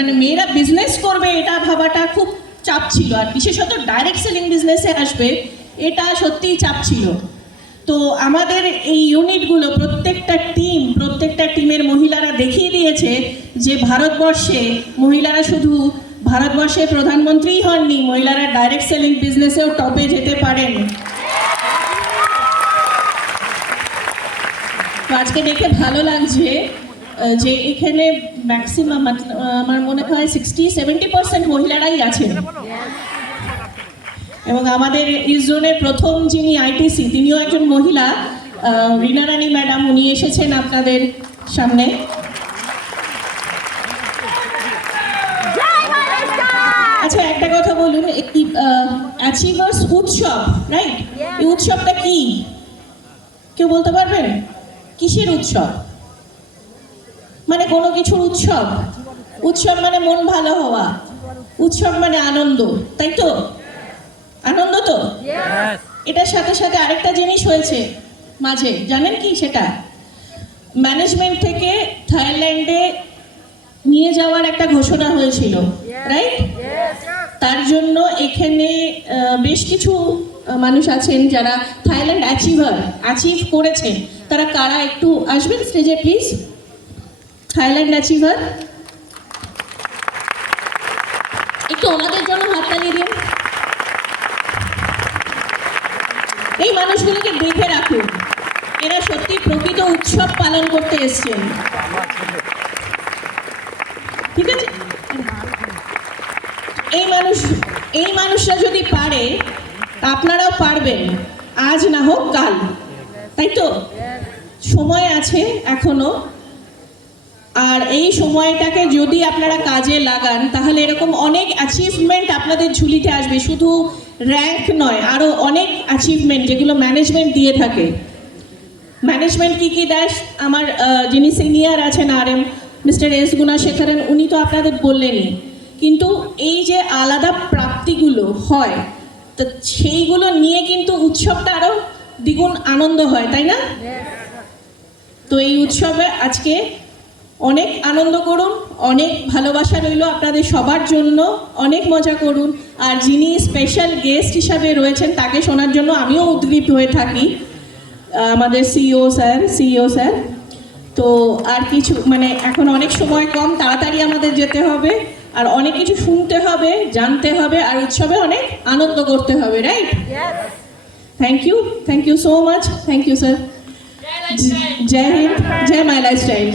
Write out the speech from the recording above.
মানে মেয়েরা বিজনেস করবে এটা ভাবাটা খুব চাপ ছিল, আর বিশেষত ডাইরেক্ট সেলিং বিজনেসে আসবে এটা সত্যিই চাপ ছিল। তো আমাদের এই ইউনিটগুলো প্রত্যেকটা টিমের মহিলারা দেখিয়ে দিয়েছে যে ভারতবর্ষে মহিলারা শুধু ভারতবর্ষের প্রধানমন্ত্রীই হননি, মহিলারা ডাইরেক্ট সেলিং বিজনেসেও টপে যেতে পারেন। তো আজকে দেখে ভালো লাগছে যে এখানে ম্যাক্সিমাম আমার মনে হয় 60-70% মহিলারাই আছেন। এবং আমাদের ইসরোনের প্রথম যিনি আইটিসি তিনিও একজন মহিলা, রিনা রানী ম্যাডাম, উনি এসেছেন আপনাদের সামনে। আচ্ছা, একটা কথা বলুন, এই অ্যাচিভার্স উৎসব, রাইট, এই উৎসবটা কি কেউ বলতে পারবেন? কিসের উৎসব? মানে কোনো কিছুর উৎসব? উৎসব মানে মন ভালো হওয়া, উৎসব মানে আনন্দ, তাই তো? আনন্দ তো। এটার সাথে সাথে আরেকটা জিনিস হয়েছে মাঝে, জানেন কি সেটা? ম্যানেজমেন্ট থেকে থাইল্যান্ডে নিয়ে যাওয়ার একটা ঘোষণা হয়েছিল, রাইট? তার জন্য এখানে বেশ কিছু মানুষ আছেন যারা থাইল্যান্ড অ্যাচিভ করেছেন। তারা কারা একটু আসবেন স্টেজে প্লিজ? থাইল্যান্ড অ্যাচিভার, একটু ওনাদের জন্য হাততালি দিন। এই মানুষগুলোকে দেখে রাখুন, এরা সত্যি প্রকৃত উৎসব পালন করতে এসছেন, ঠিক আছে? এই মানুষরা যদি পারে আপনারাও পারবেন, আজ না হোক কাল, তাই তো? সময় আছে এখনো, আর এই সময়টাকে যদি আপনারা কাজে লাগান তাহলে এরকম অনেক অ্যাচিভমেন্ট আপনাদের ঝুলিতে আসবে। শুধু র্যাঙ্ক নয়, আরও অনেক অ্যাচিভমেন্ট যেগুলো ম্যানেজমেন্ট দিয়ে থাকে। ম্যানেজমেন্ট কী দেয়? আমার যিনি সিনিয়র আছেন RM মিস্টার এস গুণাশেখরন, উনি তো আপনাদের বললেনই, কিন্তু এই যে আলাদা প্রাপ্তিগুলো হয় তো সেইগুলো নিয়ে কিন্তু উৎসবটা আরও দ্বিগুণ আনন্দ হয়, তাই না? তো এই উৎসবে আজকে অনেক আনন্দ করুন, অনেক ভালোবাসা রইল আপনাদের সবার জন্য, অনেক মজা করুন। আর যিনি স্পেশাল গেস্ট হিসাবে রয়েছেন তাকে শোনার জন্য আমিও উদ্গ্রীব হয়ে থাকি, আমাদের সিইও স্যার। তো আর কিছু মানে এখন অনেক সময় কম, তাড়াতাড়ি আমাদের যেতে হবে, আর অনেক কিছু শুনতে হবে, জানতে হবে, আর উৎসবে অনেক আনন্দ করতে হবে, right? Thank you so much, thank you sir. জয় হিন্দ, জয় মাই লাইফস্টাইল।